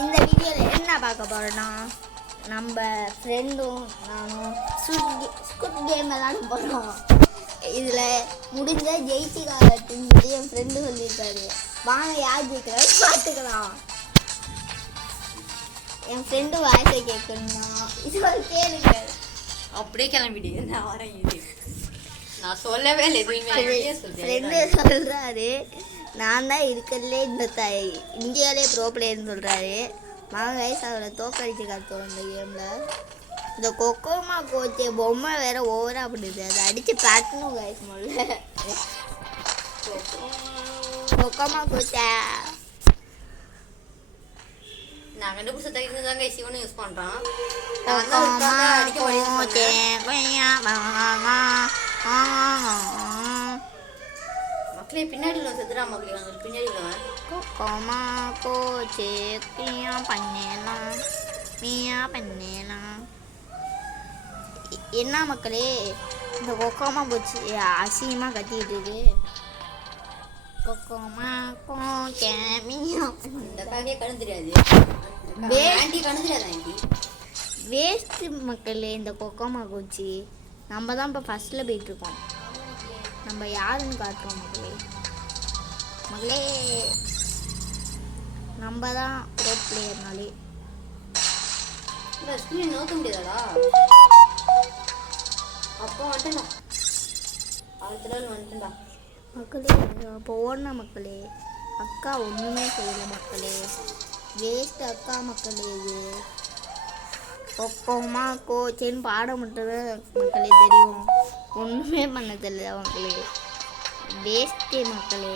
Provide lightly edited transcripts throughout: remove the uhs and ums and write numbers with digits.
இந்த வீடியோவில் என்ன பார்க்க போகிறோன்னா நம்ம ஃப்ரெண்டும் நானும் ஸ்குட் கேம் விளாட போகிறோம். இதில் முடிஞ்ச ஜெயிச்சு காட்டுன்னு சொல்லி என் ஃப்ரெண்டு சொல்லியிருக்காரு. வாங்க யார் ஜெயிக்கிறாரு பார்த்துக்கலாம். என் ஃப்ரெண்டு வாய்ஸை கேட்கணும்னா இது ஒரு கேளுங்க. அப்படியே கிளம்பிடு, நான் வரேன். இது நான் சொல்லவே இல்லை. ஃப்ரெண்டு சொல்கிறாரு நான் தான் இருக்கிறதுலே இந்த இந்தியாவிலே ப்ரோ பிளேயர்னு சொல்கிறாரு. வாங்க கைஸ் அவரை தோக்கடிச்சு காட்டுவோம் இந்த கேமில். இந்த கொக்கோமா கோச்சு பொம்மை வேறு ஓவராக அப்படிது, அதை அடித்து பார்க்கணும் கைஸ். முதல்ல கொக்கோமா கோச்சா நான் கண்டுபிடிச்ச தகுதி தாங்க சிவனும் யூஸ் பண்ணுறான். மக்களே பின்னாடி செத்துறா மக்களே, வந்து பின்னாடி கொக்கோமா கோச்சே கியா பண்ணலாம் மியா பண்ணலாம். என்ன மக்களே இந்த கொக்கோமா கோச்சு அசிங்கமாக கத்திட்டு இருக்கு. கொக்கோமா கோச்சே மியா இந்த காரியே கண்ணு தெரியாது. வேஸ்ட்டு மக்களே இந்த கொக்கோமா கோச்சு. நம்ம தான் இப்போ ஃபஸ்ட்டில் போயிட்டுருக்கோம். நம்ம யாருன்னு காட்டுறோம் மக்களே. மக்களே நம்ம தான் ப்ரோ பிளேயர்னாலே ஸ்க்ரீன் நோக்க முடியாதா? அப்போ வந்துட்டா வந்துட்டா மக்களே. அப்போ ஓடனா மக்களே. அக்கா ஒன்றுமே செய்யல மக்களே, வேஸ்ட் அக்கா மக்களே. இது கொக்கோமா கோச்சேன்னு பாட மட்டும்தான் மக்களே தெரியும், ஒன்றுமே பண்ண தெரியல மக்களே. வேஸ்ட்டு மக்களே,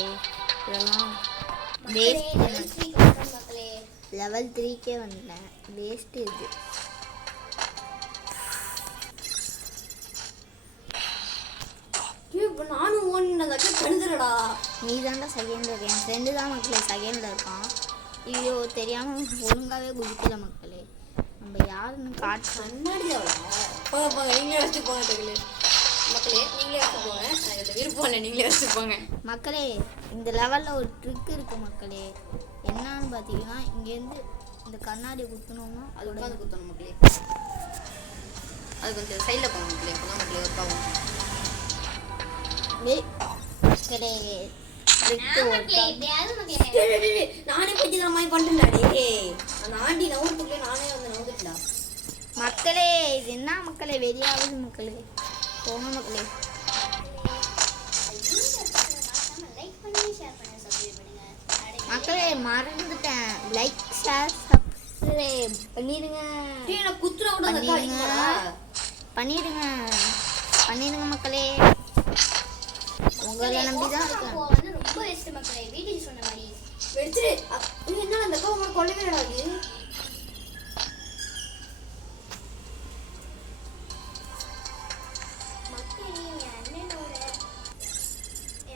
இதெல்லாம் வேஸ்ட்டு மக்களே. லெவல் 3க்கே வந்துட்டேன், வேஸ்ட்டு இது. நானும் ஓடினதாக்க கழுதுறடா. நீ தாண்டா செகண்டில் இருக்க, என் ஃப்ரெண்டு தான் மக்களே செகண்டில் இருக்கான். ஐயோ தெரியாமல் ஒழுங்காகவே குதிக்கல மக்களே. நம்ம யாருன்னு காட்டு கண்ணாடி போங்க, நீங்களே வச்சுப்போங்க தகவலே மக்களே. நீங்களே வச்சுப்போங்க, எனக்கு விருப்பம் இல்லை, நீங்களே வச்சுப்போங்க மக்களே. இந்த லெவலில் ஒரு ட்ரிக் இருக்குது மக்களே. என்னன்னு பார்த்தீங்கன்னா இங்கேருந்து இந்த கண்ணாடி குத்தணும்னா அது உட்காந்து குத்தணும் மக்களே. அது கொஞ்சம் சைடில் போங்க மக்களே, அப்போ தான் மக்களே ஒர்க் ஆகும். நானே பத்தி மாதிரி பண்ணிட்டேன்டா. அந்த ஆண்டி நவுறதுக்குள்ளே நானே வந்து நவுந்துட்டா மக்களே. இது என்ன மக்களே வெளியாகுது மக்களே, போங்க மக்களே. மக்களே மறந்துட்டேன், லைக் ஷேர் சப்ஸ்கிரைப் பண்ணிடுங்க. பண்ணிடுங்க பண்ணிடுங்க மக்களே. உங்களை நம்பி தான் இருக்கேன். ரொம்ப வேஸ்ட் மக்களே, வீட்டுக்கு சொன்ன மாதிரி வெடிச்சிரு. என்ன அந்த கோவமா கொள்ளவே விடாது.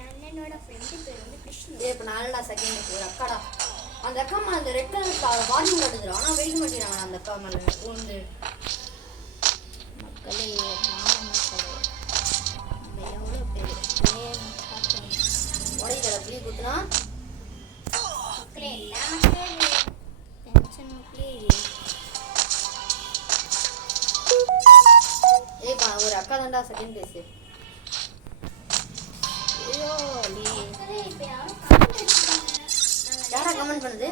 அண்ணனோட ஃப்ரெண்டு பேர் வந்து கிருஷ்ணன். இப்போ நாலடா செகண்ட் ஒரு அக்காடா. அந்த அக்கா மேலே அந்த ரெட் கலர் வார்னிங் காட்டுது, ஆனால் வெயிட் பண்ணிடுறாங்க அந்த அக்கா மேலே வந்து. மக்களே எவ்வளோ பேர் உடைக்கிற புளி குத்துனா மக்களே டென்ஷன் மக்களே. ஏப்பா ஒரு அக்கா தான்டா செகண்ட் பிளேஸ். ஐயோ இப்போ யாரும் கமெண்ட் அடிச்சுட்டாங்க. யாரா கமெண்ட் பண்ணுது?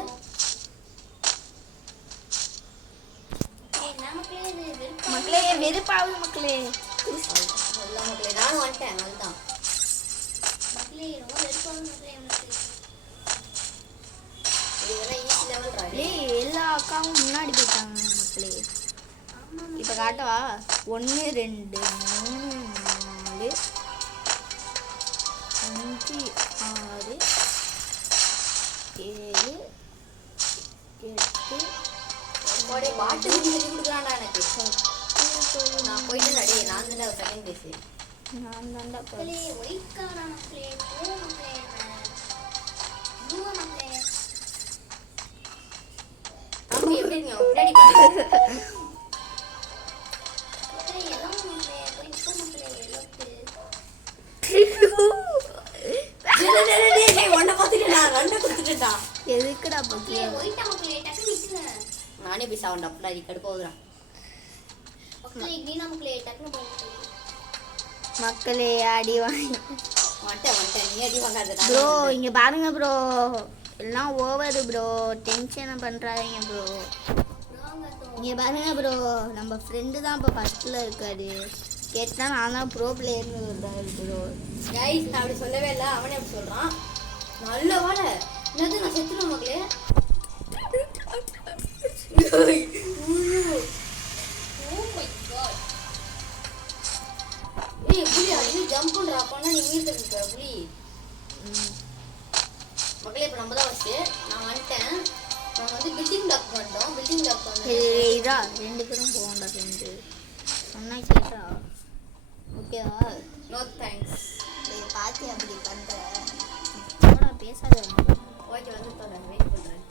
மக்களே வெறுப்பாகுது மக்களே. எல்லாம் மக்களே நானும் வந்துட்டேன். அதுதான் மக்களே ரொம்ப வெறுப்பாகும் மக்களே. இதெல்லாம் ஈஸி லெவல் ராடி. எல்லா அக்காவும் முன்னாடி போயிட்டாங்க மக்களே. இப்போ காட்டவா? 1 2 3 4 5 6 7 8 உங்களுடைய பாட்டு சொல்லி கொடுக்குறான்டா எனக்கு. நான் போயிட்டு அடி நான் தான் செகண்ட் பிளேஸ். நான் தாண்டா மக்களே ஒயிட் காரா மக்களே, ப்ளூ மக்களே, ப்ளூ மக்களே. தம்பி எப்படி இருக்கீங்க? பின்னாடி பாருங்க. மக்களே எல்லோ மக்களே, போய் இப்போ மக்களே எல்லோக்கு. ஒன்றை பார்த்துட்டு நான் 2 கொடுத்துட்டேன்டா. எதுக்குடா பக்கியா? ஒயிட் மக்களே டக்கு நிக்குங்க. நானே போய் சாவண்டா அப்படி கடுப்பா போகுதுறான் மக்களே கிரீனா மக்களே டக்குனு போயிட்டு மக்களே அடி வாங்கி வந்துட்டேன் நீ அடி வாங்காத ப்ரோ இங்க பாருங்க ப்ரோ எல்லாம் ஓவர் ப்ரோ டென்ஷனை பண்றாங்க ப்ரோ இங்க பாருங்க ப்ரோ நம்ம ஃப்ரெண்டு தான் இப்போ ஃபர்ஸ்ட்ல இருக்காரு கேட்டா நான் தான் ப்ரோ பிளேயர்னு சொல்றாரு ப்ரோ கைஸ் நான் அப்படி சொல்லவே இல்லை அவனே அப்படி சொல்றான் நல்ல வாழை என்னது நான் செத்துருவேன் மக்களே ஏய் புலி அது ஜம்ப் பண்றா அப்பனா நீ வீட்டுக்கு இருக்க புலி மக்களே இப்போ நம்ம தான் வச்சு நான் வந்துட்டேன் நம்ம வந்து பில்டிங் டாக் பண்ணிட்டோம் பில்டிங் டாக் பண்ணி இதா 2 பேரும் போகண்டா ஃப்ரெண்டு சொன்னா கேட்டா ஓகேவா நோ தேங்க்ஸ் பாத்தி அப்படி பண்ற பேசாத ஓகே வந்து தரேன் வெயிட் பண்றேன்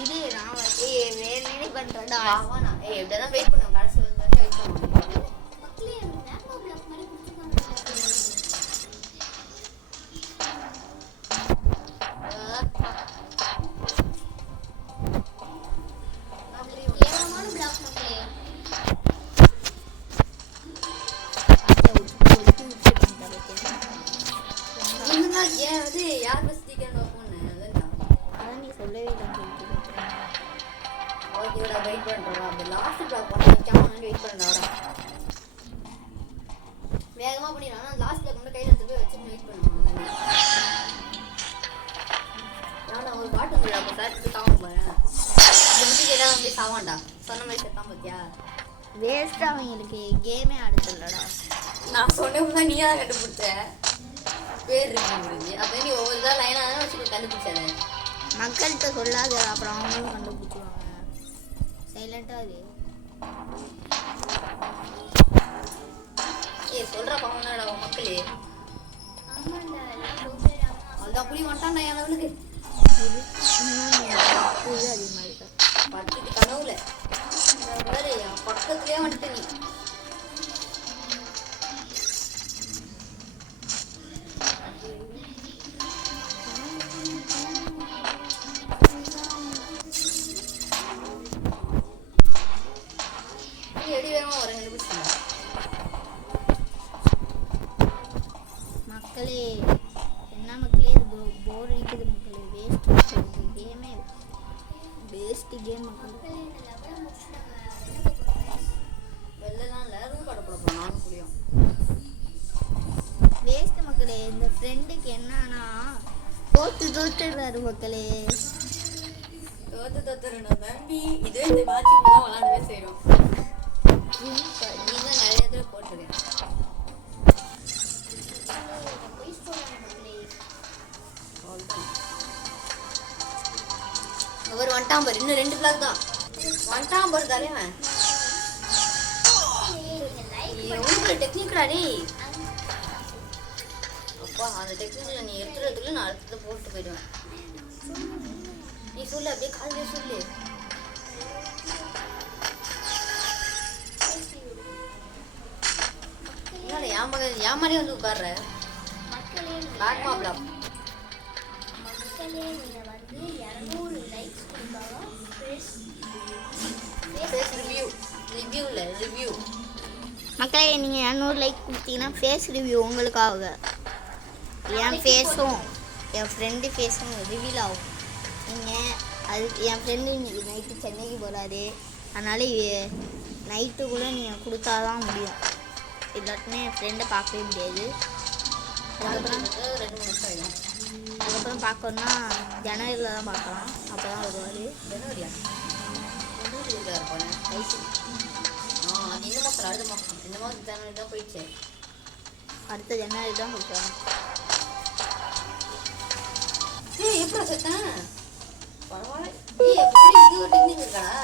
இது நான் வேணே பண்றேன்டா ஆவானா ஏய் இப்படிதான் வெயிட் பண்ணுவோம் கடைசி வந்து வெயிட் பண்ணுவோம் மக்களே மேங்கோ பிளாக் மாதிரி குடிச்சுக்காங்க ஏராளமான பிளாக் மக்களே நீங்க ஏன் வந்து யார் பஸ் டிக்கெட் போனேன் அதான் நீ சொல்லவே இல்லை ஓகேடா வெயிட் பண்றோம் அப்படி லாஸ்ட் பிளாக் பண்ண வைக்காம வெயிட் பண்ணறோம் வேகமா பண்ணிடலாம் ஆனா லாஸ்ட் பிளாக் மட்டும் கையில எடுத்து போய் வச்சு வெயிட் பண்ணுவாங்க நான் ஒரு பாட்டு வந்து அப்ப சாப்பிட்டு சாவ போறேன் இந்த முட்டி எல்லாம் வந்து சாவாண்டா சொன்ன மாதிரி செத்தான் பாத்தியா வேஸ்ட் அவங்களுக்கு கேமே ஆடுதல்லடா நான் சொன்னேன் நீ தான் கண்டுபிடிச்ச பேர் இருக்கு அப்ப நீ ஒவ்வொரு தான் லைனா தானே வச்சு கண்டுபிடிச்சத மக்கள்கிட்ட சொல்லாத அப்புறம் அவங்களும் கண்டுபிடிச்சிருவாங்க சைலண்டா இரு ஏய் சொல்ற பாவனாடா மக்களே ஆமாண்டா எல்லாம் போகிறாங்க அதான் புலி வந்துட்டான்டா என் லெவலுக்கு இது அதிகமாக இருக்கா பட்டுக்கு கனவுல இந்த பாரு என் பக்கத்துலயே வந்துட்ட நீ எடி வேகமா வரேன் கண்டுபிடிச்சிட்டேன் மக்களே என்ன மக்களே இது போர் அடிக்குது மக்களே வேஸ்ட் கேமே வேஸ்ட் கேம் மக்களே மக்களே இந்த லெவலை முடிச்சுட்டாங்க என்ன பண்ணுறாங்க வெளிலலாம் இல்லை ரூம் கடை போட போகிறோம் நானும் புரியும் வேஸ்ட் மக்களே இந்த ஃப்ரெண்டுக்கு என்னன்னா தோத்துறாரு மக்களே தோத்துறா தம்பி இதே இந்த மேட்சுக்கு தான் விளாடவே செய்கிறோம் நீங்க நிறைய இடத்துல போட்டுருக்கேன் பொய் சொல்கிறாங்க மக்களே அவர் வந்துட்டான் பாரு இன்னும் 2 பிளாக் தான் வந்துட்டான் பாரு தலைவன் உங்களுக்கு டெக்னிக்கடா டேய் அப்பா அந்த டெக்னிக்கில் நீ எடுத்துறதுக்குள்ள நான் அடுத்தது போட்டு போயிடுவேன் நீ சொல்லு அப்படியே காலையிலே சொல்லு என்னடா என் மாதிரி வந்து உட்கார்ற மக்களே பேக்மா பிளாக் மக்களே நீங்கள் வந்து 200 லைக்ஸ் கொடுத்தாலும் ஃபேஸ் ரிவ்யூ இல்லை ரிவ்யூ மக்களே நீங்கள் 200 லைக் கொடுத்தீங்கன்னா ஃபேஸ் ரிவ்யூ உங்களுக்காக என் ஃபேஸும் என் ஃப்ரெண்டு ஃபேஸும் ரிவீல் ஆகும் நீங்கள் அது என் ஃப்ரெண்டு இன்னைக்கு நைட்டு சென்னைக்கு போகிறாரு அதனால் நைட்டுக்குள்ளே நீங்கள் கொடுத்தா தான் முடியும் இல்லாட்டினா என் ஃப்ரெண்டை பார்க்கவே முடியாது அதுக்கப்புறம் 2 நிமிஷம் ஆகிடும் அதுக்கப்புறம் பார்க்கணுன்னா ஜனவரியில் தான் பார்க்கலாம் அப்போ தான் வருவார் ஜனவரியா ஜனவரியில் இருப்பானே வயசு அது இந்த மாதம் அடுத்த மாதம் இந்த மாதம் ஜனவரி தான் போயிடுச்சு அடுத்த ஜனவரி தான் கொடுக்குறாங்க ஏய் எப்படி செத்தேன் பரவாயில்ல ஏய் எப்படி இது ஒரு டெக்னிக் இருக்காடா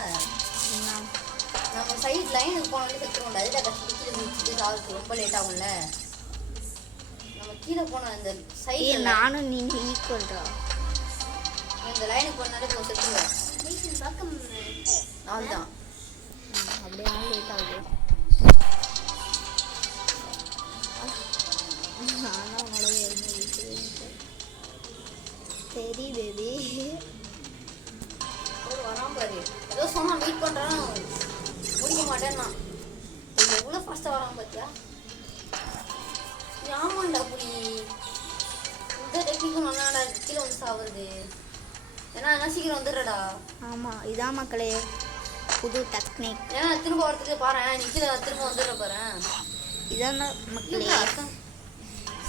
நம்ம சைட் லைனுக்கு போனாலே செத்துருவோம்டா அதுதான் கஷ்டப்பட்டு முடிச்சுட்டு சாவுக்கு ரொம்ப லேட் ஆகும்ல நம்ம கீழே போன இந்த சைடு நானும் நீங்கள் ஈக்குவல்டா இந்த லைனுக்கு போனாலே கொஞ்சம் செத்துருவேன் நீங்கள் பக்கம் அவ்வளோதான் அப்படியே லேட் ஆகுது நானும் உங்களோட சரி பேபி. ஒரு வராம பாரு. ஏதோ சொன்னா வெயிட் பண்றான். முடிக்க மாட்டேன்னா. எவ்வளவு ஃபாஸ்டா வராம பாத்தியா? ஆமாண்டா புலி. இந்த டெக்னிக்கும் நல்லாடா கீழே வந்து சாவுறது. ஏன்னா என்ன சீக்கிரம் வந்துடுறடா. ஆமாம், இதான் மக்களே புது டெக்னிக். ஏன்னா திரும்ப வரதுக்கு பாரு, நீ கீழே திரும்ப வந்துடுற பாரு. இதான் மக்களே அர்த்தம்.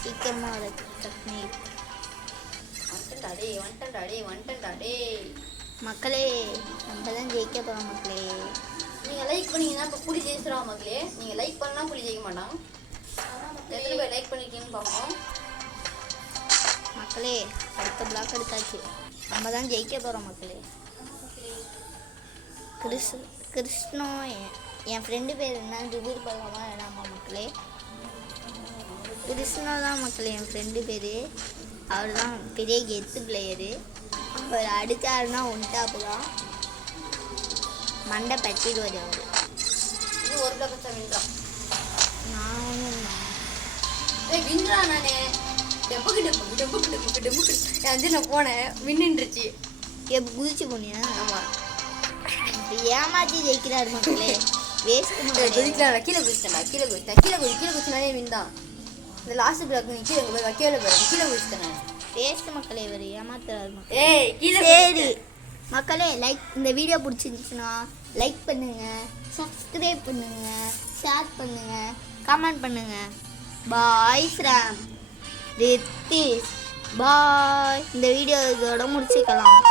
சீக்கிரமாக வர டெக்னிக். வந்துட்டா டே. மக்களே நம்ம தான் ஜெயிக்க போகிறோம் மக்களே. நீங்க லைக் பண்ணீங்கன்னா இப்போ புலி ஜெயிச்சிடும் மக்களே. நீங்க லைக் பண்ணா புலி ஜெயிக்க மாட்டான். எத்தனை பேர் லைக் பண்ணிருக்கீங்கன்னு பார்ப்போம். மக்களே அடுத்த பிளாக் எடுத்தாச்சு. நம்ம தான் ஜெயிக்க போகிறோம் மக்களே. கிருஷ்ணோ என் ஃப்ரெண்டு பேர் என்ன ரிவீல் பண்ணலாமா வேணாமா மக்களே? கிருஷ்ணா தான் மக்களே என் ஃப்ரெண்டு பேர். அவர் தான் பெரிய கெத்து பிளேயரு. அவர் அடித்தாருன்னா ஒன்டாப்பு தான் மண்டை பட்டிடுவார் அவர். இது ஒரு பிளாக் வின்றான். நானும் வின்றான் நானே. நான் போனேன் வின்னுருச்சு. எப்போ குதிச்சு போனியா? ஆமா ஏமாத்தி ஜெயிக்கிறாரு மக்களே. வேஸ்ட் குதிக்கலாம். கீழே குதிச்சினாலே வின் தான். இந்த லாஸ்ட் பிளாக் நீ கீழே வைக்கல பாரு. கீழே குதிச்சிட்டேன். வேஸ்ட் மக்களே இவர் ஏமாத்துறாரு மக்களே. ஏய் கீழே சரி மக்களே, லைக் இந்த வீடியோ பிடிச்சிருந்துச்சுன்னா லைக் பண்ணுங்க, சப்ஸ்கிரைப் பண்ணுங்க, ஷேர் பண்ணுங்க, கமெண்ட் பண்ணுங்க. Bye from Ritish. பாய். இந்த வீடியோ இதோட முடிச்சுக்கலாம்.